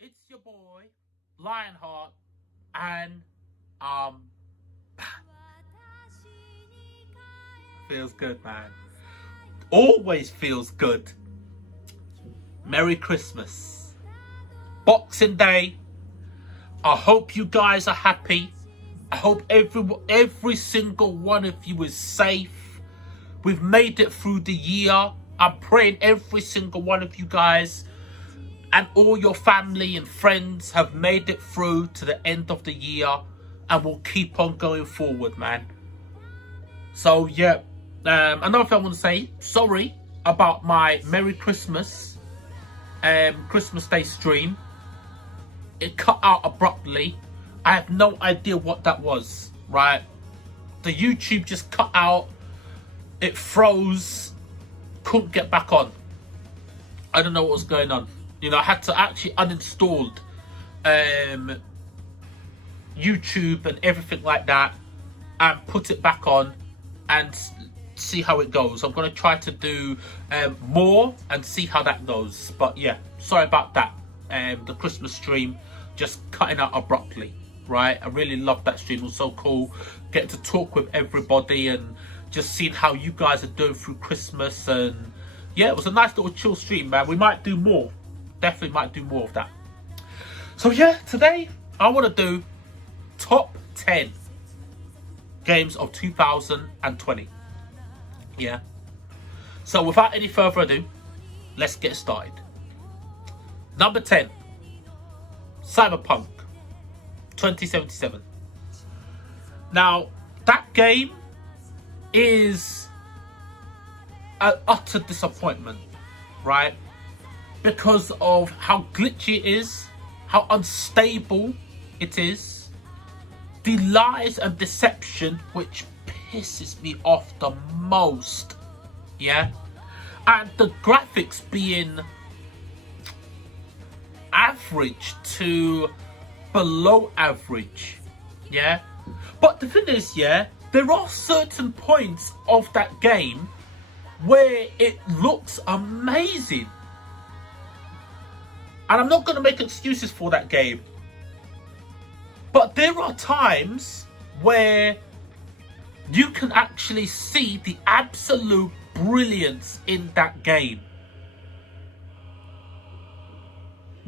It's your boy, Lionheart, and um, feels good, man. Always feels good. Merry Christmas. Boxing Day. I hope you guys are happy. I hope every single one of you is safe. We've made it through the year. I'm praying every single one of you guys and all your family and friends have made it through to the end of the year and will keep on going forward, man. So yeah, another thing I want to say, sorry about my Merry Christmas Christmas Day stream. It cut out abruptly. I have no idea what that was, right? The YouTube just cut out. It froze. Couldn't get back on. I don't know what was going on. You know, I had to actually uninstall YouTube and everything like that and put it back on and see how it goes. I'm going to try to do more and see how that goes. But yeah, sorry about that. The Christmas stream just cutting out abruptly, right? I really loved that stream. It was so cool getting to talk with everybody and just seeing how you guys are doing through Christmas. And yeah, it was a nice little chill stream, man. We might do more. Definitely might do more of that. So yeah, today I want to do top 10 games of 2020. Yeah. So without any further ado, let's get started. Number 10, Cyberpunk 2077. Now, that game is an utter disappointment, right? Because of how glitchy it is, how unstable it is, the lies and deception which pisses me off the most, yeah? And the graphics being average to below average, yeah? But the thing is, yeah, there are certain points of that game where it looks amazing. And I'm not going to make excuses for that game. But there are times where you can actually see the absolute brilliance in that game.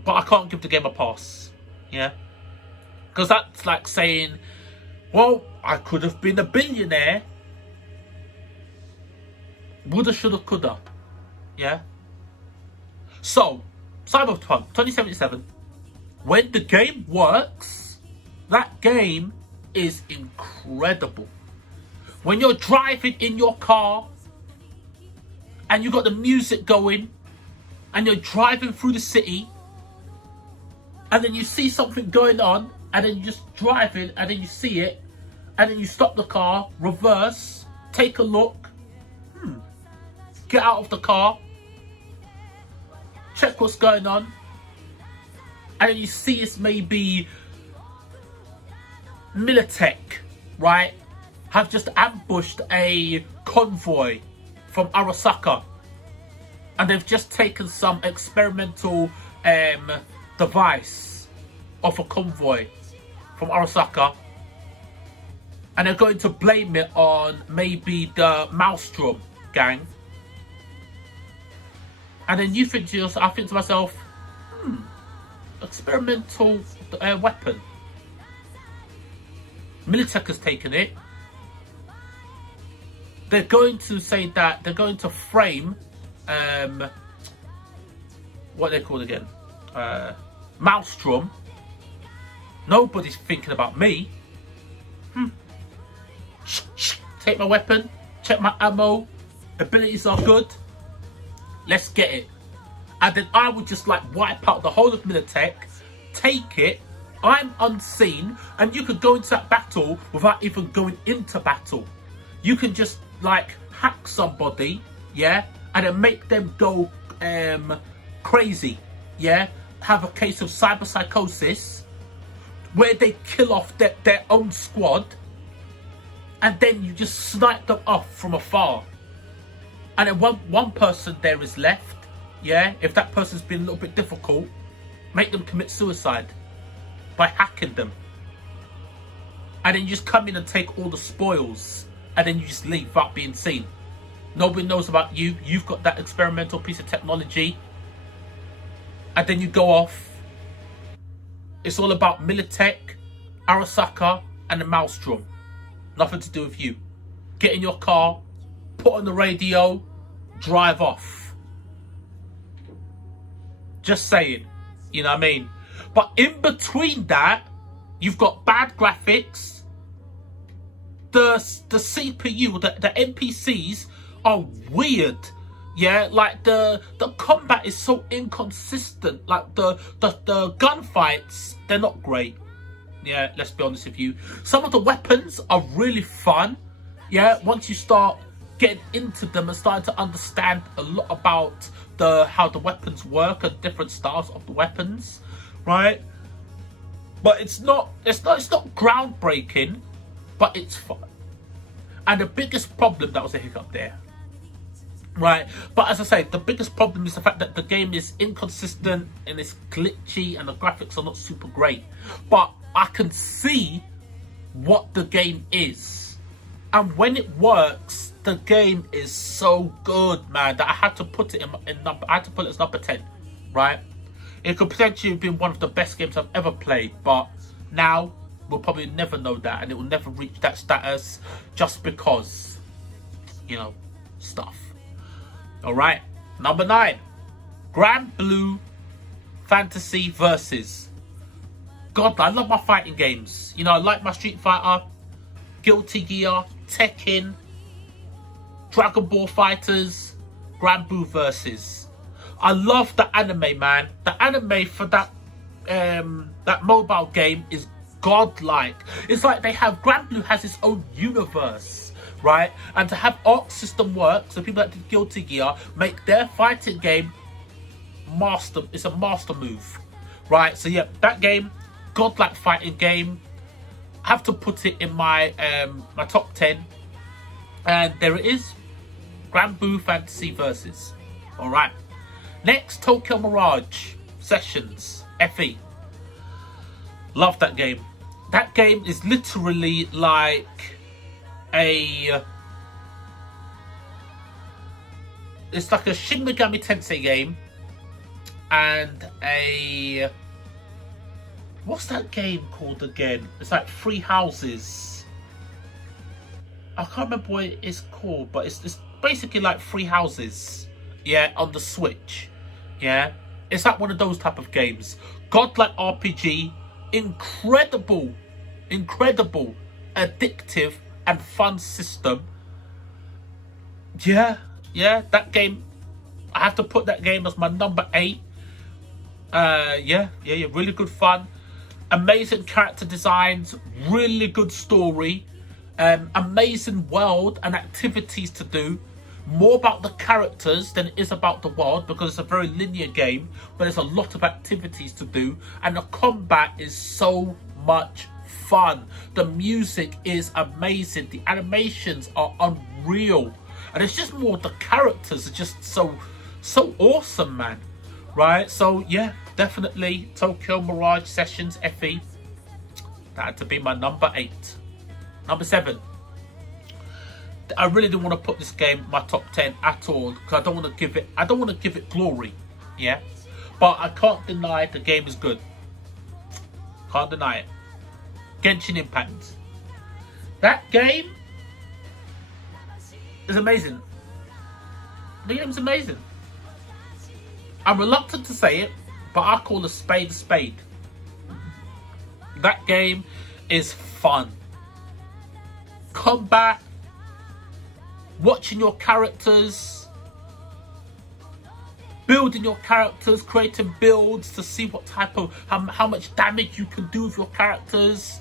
But I can't give the game a pass. Yeah? Because that's like saying, well, I could have been a billionaire. Woulda, shoulda, coulda. Yeah? So, Cyberpunk 2077, when the game works, that game is incredible. When you're driving in your car and you got the music going and you're driving through the city and then you see something going on and then you just drive in and then you see it and then you stop the car, reverse, take a look, get out of the car, check what's going on, and then you see it's maybe Militech, right, have just ambushed a convoy from Arasaka, and they've just taken some experimental device off a convoy from Arasaka, and they're going to blame it on maybe the Maelstrom gang. And then you think to yourself, I think to myself, experimental weapon. Militech has taken it. They're going to say that they're going to frame, what they're called again, Maelstrom. Nobody's thinking about me. Take my weapon, check my ammo, abilities are good. Let's get it. And then I would just like wipe out the whole of Militech, take it, I'm unseen, and you could go into that battle without even going into battle. You can just like hack somebody, yeah, and then make them go crazy, yeah, have a case of cyber psychosis where they kill off their own squad, and then you just snipe them off from afar. And then one person there is left, yeah, if that person's been a little bit difficult, make them commit suicide by hacking them. And then you just come in and take all the spoils, and then you just leave without being seen. Nobody knows about you. You've got that experimental piece of technology. And then you go off. It's all about Militech, Arasaka, and the Maelstrom. Nothing to do with you. Get in your car, put on the radio, drive off. Just saying. You know what I mean? But in between that, you've got bad graphics. The CPU, the NPCs are weird. Yeah, like the combat is so inconsistent. Like the gunfights, they're not great. Yeah, let's be honest with you. Some of the weapons are really fun. Yeah, once you start getting into them and starting to understand a lot about how the weapons work and different styles of the weapons, right? But it's not groundbreaking, but it's fun. And the biggest problem, that was a hiccup there, right? But as I say, the biggest problem is the fact that the game is inconsistent and it's glitchy and the graphics are not super great. But I can see what the game is, and when it works, the game is so good, man, that I had to put it in number. I had to put it as number 10, right? It could potentially have been one of the best games I've ever played, but now we'll probably never know that, and it will never reach that status just because, you know, stuff. All right, number 9, Grand Blue Fantasy Versus. God, I love my fighting games. You know, I like my Street Fighter, Guilty Gear, Tekken, Dragon Ball Fighters, Grand Blue Versus. I love the anime, man. The anime for that mobile game is godlike. It's like they have, Grand Blue has its own universe, right? And to have Arc System Works, so people that did Guilty Gear, make their fighting game master. It's a master move, right? So yeah, that game, godlike fighting game. I have to put it in my my top 10, and there it is, Grand Blue Fantasy Versus. All right. Next, Tokyo Mirage Sessions FE. Love that game. That game is literally like it's like a Shin Megami Tensei game and a, what's that game called again? It's like Three Houses. I can't remember what it is called, but it's basically like Three Houses. Yeah, on the Switch. Yeah, it's like one of those type of games. Godlike RPG, incredible, addictive and fun system. Yeah, that game, I have to put that game as my number 8. Yeah, really good fun. Amazing character designs, really good story, amazing world and activities to do. More about the characters than it is about the world, because it's a very linear game, but there's a lot of activities to do, and the combat is so much fun. The music is amazing, the animations are unreal, and it's just more, the characters are just so awesome, man. Right, so yeah, definitely Tokyo Mirage Sessions FE. That had to be my number 8. Number 7. I really don't want to put this game in my top 10 at all, because I don't want to give it glory. Yeah, but I can't deny the game is good. Can't deny it. Genshin Impact. That game is amazing. The game's amazing. I'm reluctant to say it, but I call a spade a spade. That game is fun. Combat, watching your characters, building your characters, creating builds to see what type of, how much damage you can do with your characters.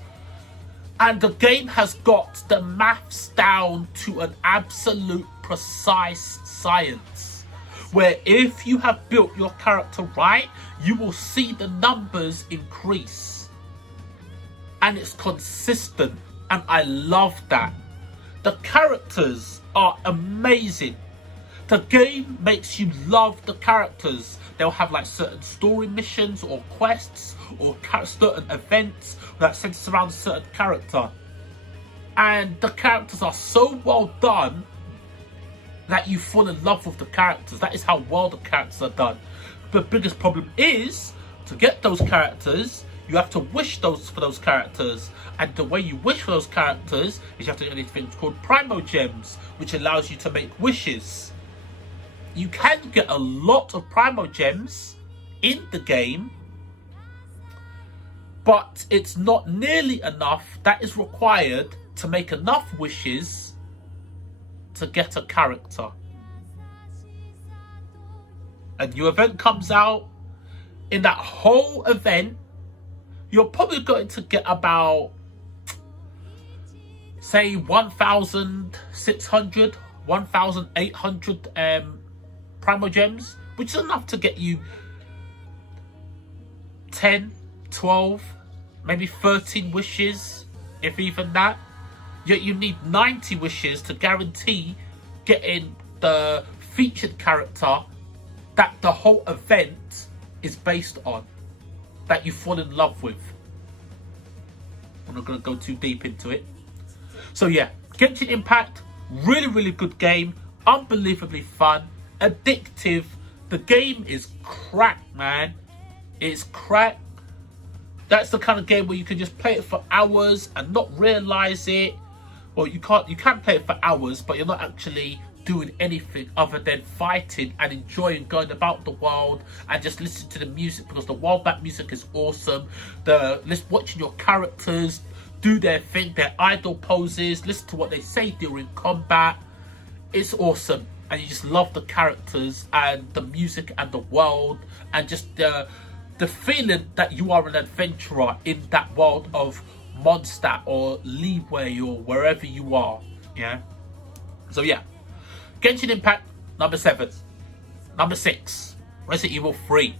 And the game has got the maths down to an absolute precise science, where if you have built your character right, you will see the numbers increase. And it's consistent, and I love that. The characters are amazing. The game makes you love the characters. They'll have like certain story missions or quests or certain events that centers around a certain character. And the characters are so well done that you fall in love with the characters. That is how well the characters are done. The biggest problem is, to get those characters, you have to wish for those characters. And the way you wish for those characters is you have to get these things called Primogems, which allows you to make wishes. You can get a lot of Primogems in the game, but it's not nearly enough that is required to make enough wishes to get a character. A new event comes out. In that whole event, you're probably going to get about, say, 1,600, 1,800 Primogems, which is enough to get you 10, 12, maybe 13 wishes, if even that. Yet you need 90 wishes to guarantee getting the featured character that the whole event is based on, that you fall in love with. I'm not going to go too deep into it. So yeah, Genshin Impact, really, really good game. Unbelievably fun. Addictive. The game is crack, man. It's crack. That's the kind of game where you can just play it for hours and not realise it. Well, you can play it for hours, but you're not actually doing anything other than fighting and enjoying going about the world and just listening to the music, because the world map music is awesome. Watching your characters do their thing, their idle poses, listen to what they say during combat. It's awesome, and you just love the characters and the music and the world and just the feeling that you are an adventurer in that world of Mondstadt or Liyue or wherever you are. Yeah. So yeah, Genshin Impact number 7. Number 6, Resident Evil 3.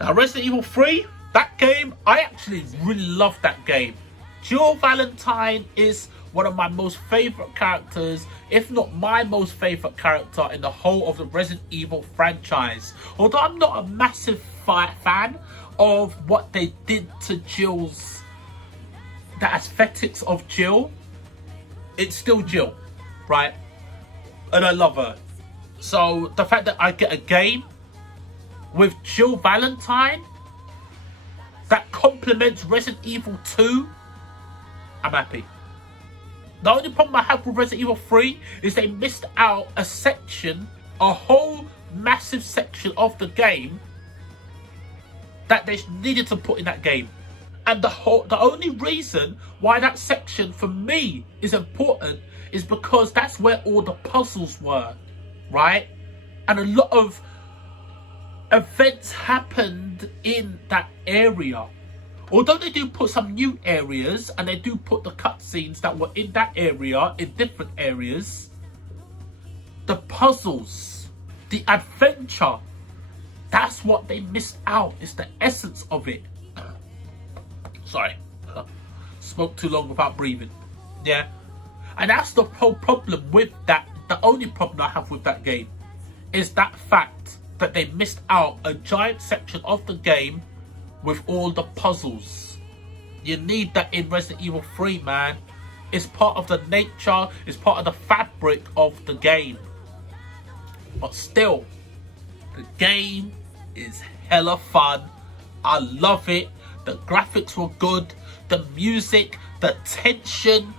Now Resident Evil 3, that game, I actually really love that game. Jill Valentine is one of my most favourite characters, if not my most favourite character in the whole of the Resident Evil franchise. Although I'm not a massive fan of what they did to the aesthetics of Jill, it's still Jill, right? And I love her. So the fact that I get a game with Jill Valentine that complements Resident Evil 2, I'm happy. The only problem I have with Resident Evil 3 is they missed out a whole massive section of the game that they needed to put in that game. And the only reason why that section for me is important is because that's where all the puzzles were, right? And a lot of events happened in that area. Although they do put some new areas and they do put the cutscenes that were in that area in different areas, the puzzles, the adventure, that's what they missed out. It's the essence of it. Sorry, spoke too long without breathing. Yeah, and that's the whole problem with that. The only problem I have with that game is that fact that they missed out a giant section of the game with all the puzzles. You need that in Resident Evil 3, man. It's part of the nature, it's part of the fabric of the game. But still, the game is hella fun. I love it. The graphics were good. The music, the tension.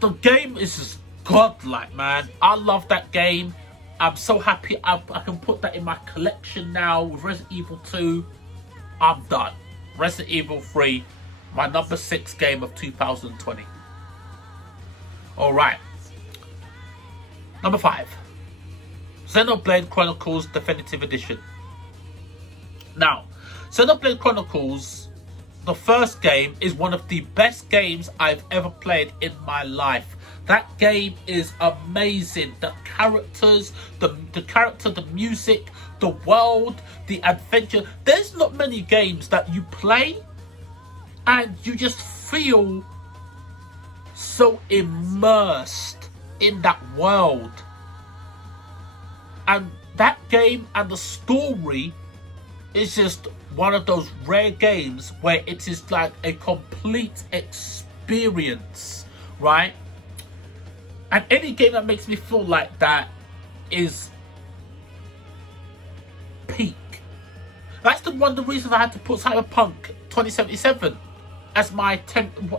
The game is just godlike, man. I love that game. I'm so happy I can put that in my collection now with Resident Evil 2. I'm done. Resident Evil 3, my number 6 game of 2020. Alright. Number 5. Xenoblade Chronicles Definitive Edition. Now, Xenoblade Chronicles, the first game, is one of the best games I've ever played in my life. That game is amazing. The characters, the music, the world, the adventure. There's not many games that you play and you just feel so immersed in that world. And that game and the story is just one of those rare games where it is like a complete experience, right? And any game that makes me feel like that is peak. That's one of the reasons I had to put Cyberpunk 2077 as my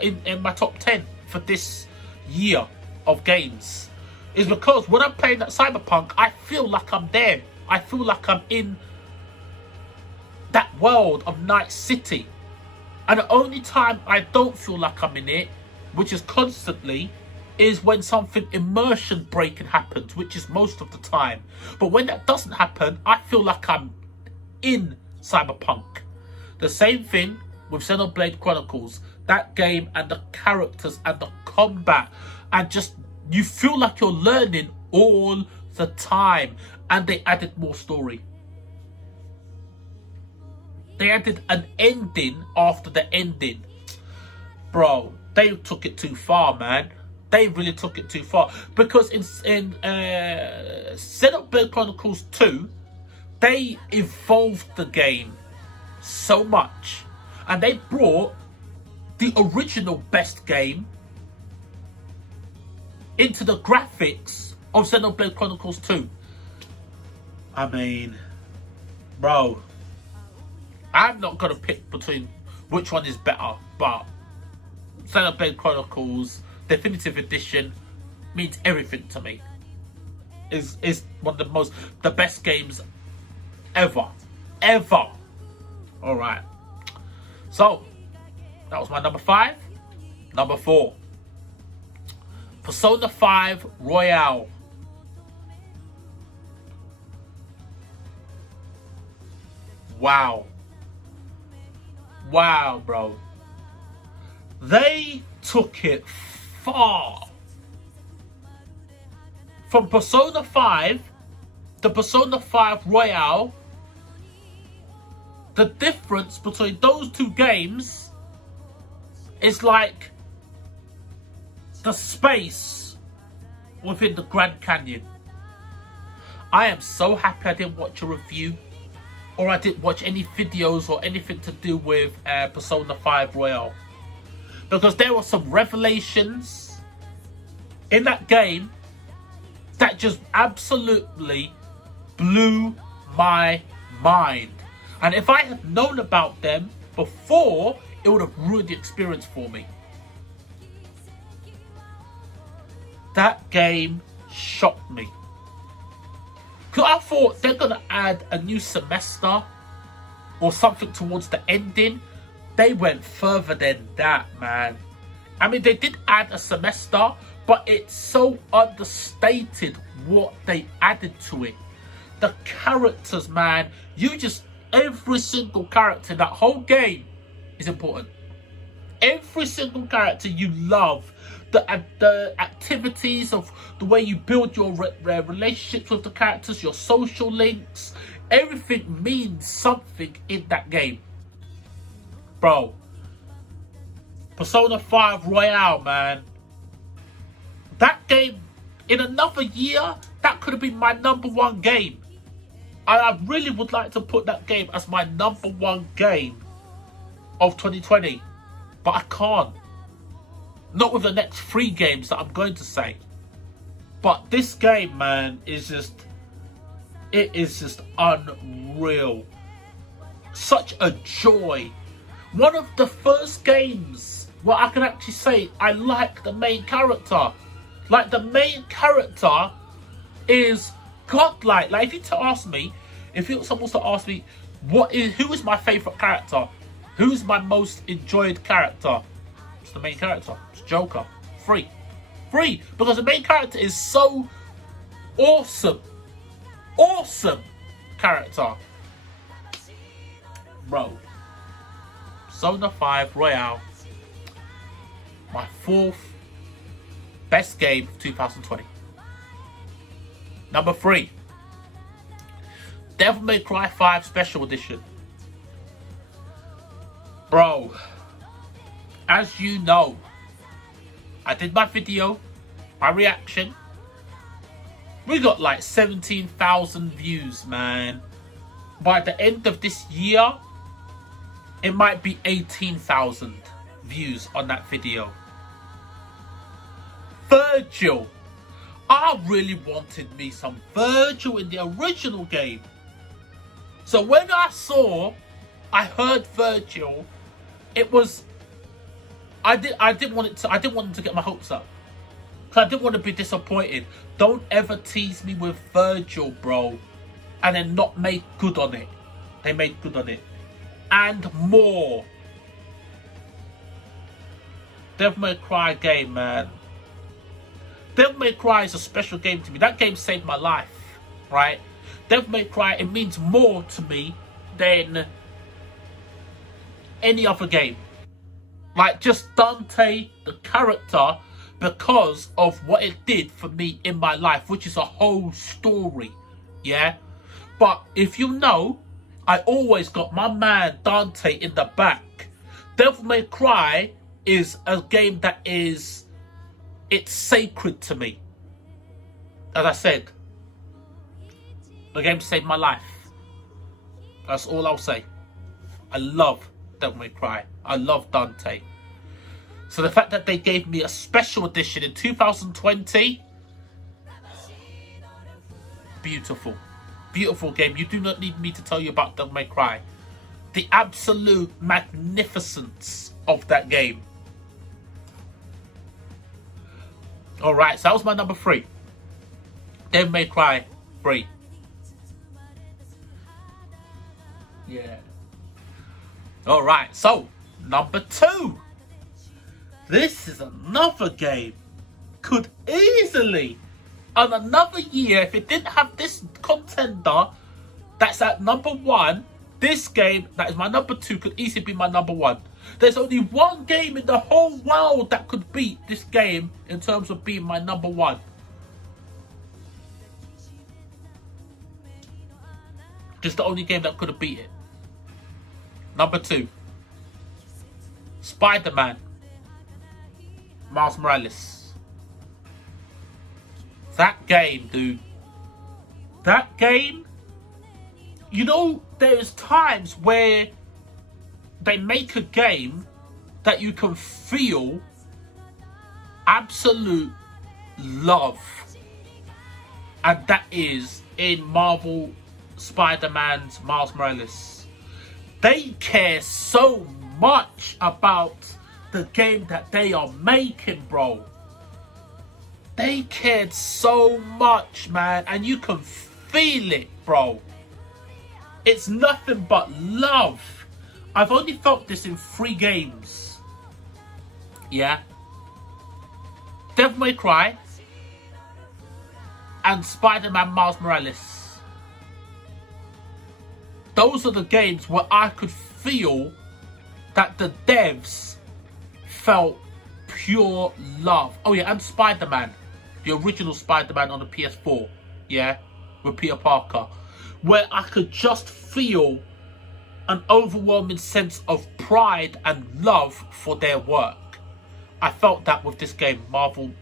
in my top 10 for this year of games. Is because when I'm playing that Cyberpunk, I feel like I'm there. I feel like I'm in that world of Night City. And the only time I don't feel like I'm in it, which is constantly, is when something immersion breaking happens, which is most of the time. But when that doesn't happen, I feel like I'm in Cyberpunk. The same thing with Xenoblade Chronicles. That game and the characters and the combat, and just you feel like you're learning all the time. And they added more story. They added an ending after the ending. Bro, they took it too far, man. They really took it too far. Because in Xenoblade Chronicles 2, they evolved the game so much. And they brought the original best game into the graphics of Xenoblade Chronicles 2. I mean, bro, I'm not going to pick between which one is better, but Xenoblade Chronicles Definitive Edition means everything to me. Is one of the best games ever. Alright. So, that was my number 5. Number 4. Persona 5 Royal. Wow. Wow, bro. They took it far. From Persona 5 to Persona 5 Royal, the difference between those two games is like the space within the Grand Canyon. I am so happy I didn't watch a review, or I didn't watch any videos or anything to do with Persona 5 Royal. Because there were some revelations in that game that just absolutely blew my mind. And if I had known about them before, it would have ruined the experience for me. That game shocked me. Because I thought they're going to add a new semester or something towards the ending. They went further than that, man. I mean, they did add a semester, but it's so understated what they added to it. The characters, man, every single character in that whole game is important. Every single character you love. The activities of the way you build your relationships with the characters, your social links, everything means something in that game. Bro, Persona 5 Royal, man. That game, in another year, that could have been my number 1 game. And I really would like to put that game as my number 1 game of 2020. But I can't. Not with the next 3 games that I'm going to say. But this game, man, is just unreal. Such a joy. One of the first games where I can actually say I like the main character. Like, the main character is godlike. Like, if you ask me, someone was to ask me, who is my favourite character? Who's my most enjoyed character? It's the main character. It's Joker. Free. Because the main character is so awesome. Awesome character. Bro. Persona 5 Royal. My 4th best game of 2020. Number 3. Devil May Cry 5 Special Edition. Bro, as you know, I did my video, my reaction We got like 17,000 views, man. By the end of this year, it might be 18,000 views on that video. Virgil. I really wanted me some Virgil in the original game. So when I heard Virgil, it was I didn't want them to get my hopes up. Cause I didn't want to be disappointed. Don't ever tease me with Virgil, bro, and then not make good on it. They made good on it. And more. Devil May Cry game, man. Devil May Cry is a special game to me. That game saved my life, right? Devil May Cry, it means more to me than any other game. Like just Dante, the character, because of what it did for me in my life, which is a whole story, yeah? But if you know, I always got my man Dante in the back. Devil May Cry is a game that it's sacred to me. As I said, the game saved my life. That's all I'll say. I love Devil May Cry. I love Dante. So the fact that they gave me a special edition in 2020, beautiful. Beautiful game. You do not need me to tell you about Devil May Cry. The absolute magnificence of that game. Alright, so that was my number 3. Devil May Cry 3. Yeah. Alright, so number 2. This is another game. Could easily, on another year, if it didn't have this contender that's at number 1, this game that is my number 2 could easily be my number 1. There's only one game in the whole world that could beat this game in terms of being my number 1. Just the only game that could have beat it. Number 2. Spider-Man. Miles Morales. That game, dude. That game. You know, there's times where they make a game that you can feel absolute love. And that is in Marvel Spider-Man's Miles Morales. They care so much about the game that they are making, bro. They cared so much, man, and you can feel it, bro. It's nothing but love. I've only felt this in 3 games. Yeah. Devil May Cry and Spider-Man Miles Morales. Those are the games where I could feel that the devs felt pure love. Oh yeah, and Spider-Man. The original Spider-Man on the PS4. Yeah, with Peter Parker. Where I could just feel an overwhelming sense of pride and love for their work. I felt that with this game, Marvel's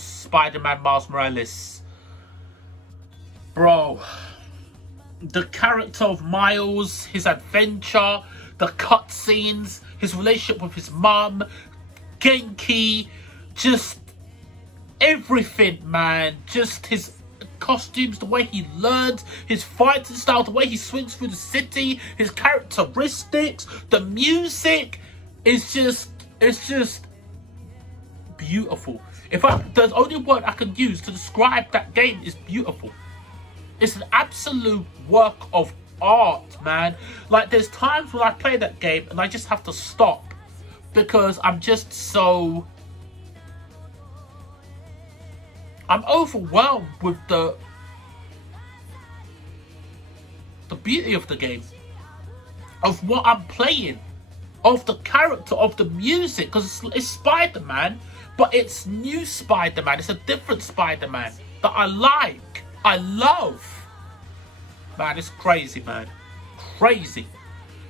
Spider-Man Miles Morales. Bro, the character of Miles, his adventure, the cutscenes, his relationship with his mum, Genki, just everything, man. Just his costumes, the way he learns, his fighting style, the way he swings through the city, his characteristics, the music is just, it's just beautiful. There's only word I can use to describe that game is beautiful. It's an absolute work of art, man. Like, there's times when I play that game and I just have to stop because I'm just so... I'm overwhelmed with the beauty of the game, of what I'm playing, of the character, of the music, because it's Spider-Man, but it's new Spider-Man. It's a different Spider-Man that I like, I love. Man, it's crazy, man. Crazy.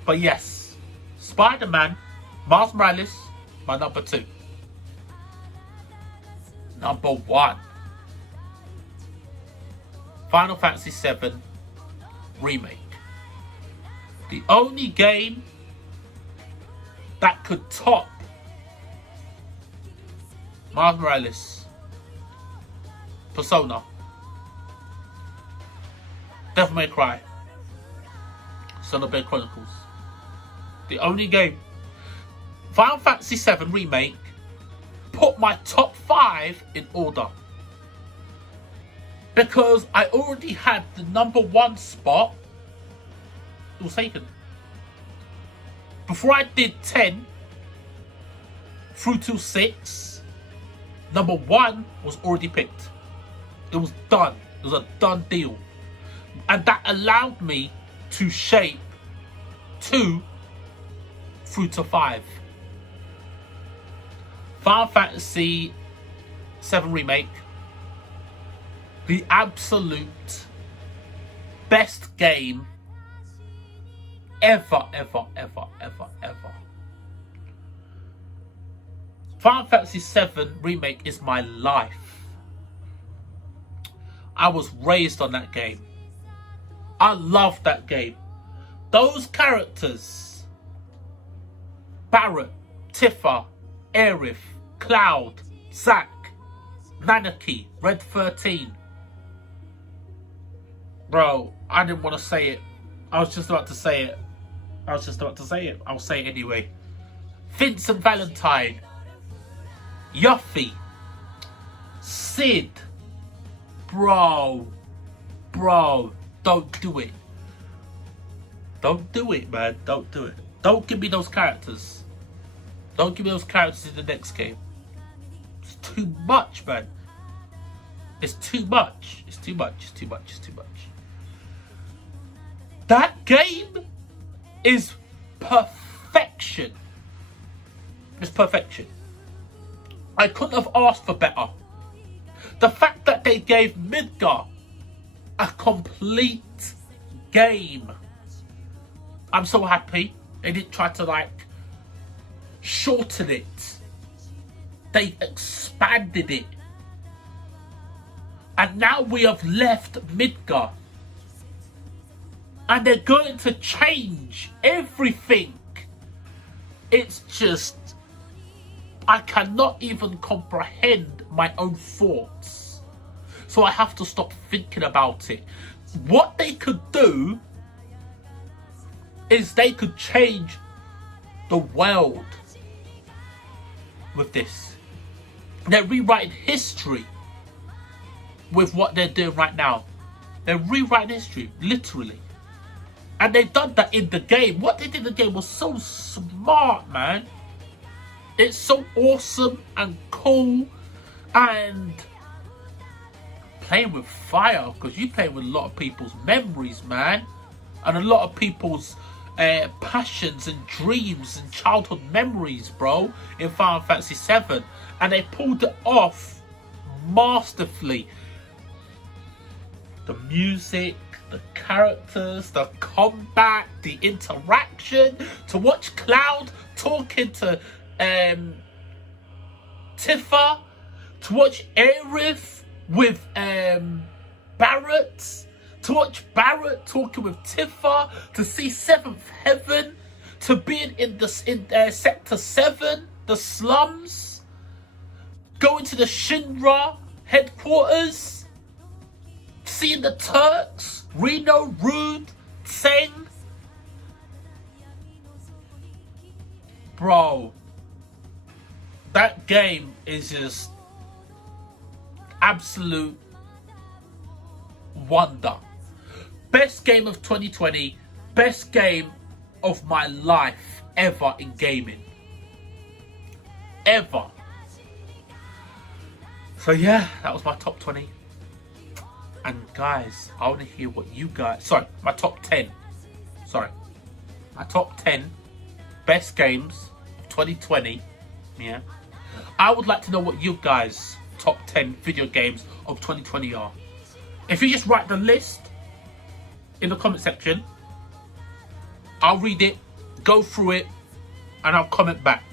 But yes, Spider-Man, Miles Final Fantasy VII Remake. The only game that could top Miles Morales, Persona, Devil May Cry, Xenoblade Chronicles. The only game. Final Fantasy VII Remake put my top 5 in order. Because I already had the number 1 spot. It was taken. Before I did 10 through to 6, number 1 was already picked. It was done. It was a done deal. And that allowed me to shape 2 through to 5. Final Fantasy VII Remake. The absolute best game ever. Final Fantasy VII Remake is my life. I was raised on that game. I love that game. Those characters, Barrett, Tifa, Aerith, Cloud, Zack, Nanaki, Red 13. Bro, I didn't want to say it. I was just about to say it. I'll say it anyway. Vincent Valentine, Yuffie, Sid. Bro, don't do it. Don't do it, man. Don't do it. Don't give me those characters. Don't give me those characters in the next game. It's too much, man. It's too much. That game is perfection. It's perfection. I couldn't have asked for better. The fact that they gave Midgar a complete game. I'm so happy. They didn't try to shorten it. They expanded it. And now we have left Midgar. And they're going to change everything. It's just, I cannot even comprehend my own thoughts. So I have to stop thinking about it. What they could do is they could change the world with this. They're rewriting history with what they're doing right now. They're rewriting history, literally. And they've done that in the game. What they did in the game was so smart, man. It's so awesome and cool. And playing with fire, because you play with a lot of people's memories, man. And a lot of people's passions and dreams and childhood memories, bro, in Final Fantasy VII. And they pulled it off masterfully. The music, the characters, the combat, the interaction, to watch Cloud talking to Tifa, to watch Aerith with Barrett, to watch Barrett talking with Tifa, to see Seventh Heaven, to being in Sector 7, the slums, going to the Shinra headquarters, seeing the Turks, Reno, Rude, Tseng. Bro, that game is just absolute wonder. Best game of 2020, best game of my life ever in gaming. Ever. So yeah, that was my top 20. And guys, I want to hear what you guys... Sorry, my top 10. Sorry. My top 10 best games of 2020. Yeah. I would like to know what you guys' top 10 video games of 2020 are. If you just write the list in the comment section, I'll read it, go through it, and I'll comment back.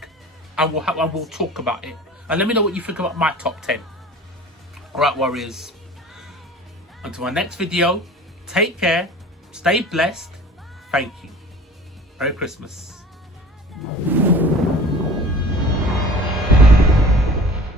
And we'll talk about it. And let me know what you think about my top 10. Alright, Warriors. Until my next video, take care, stay blessed. Thank you. Merry Christmas.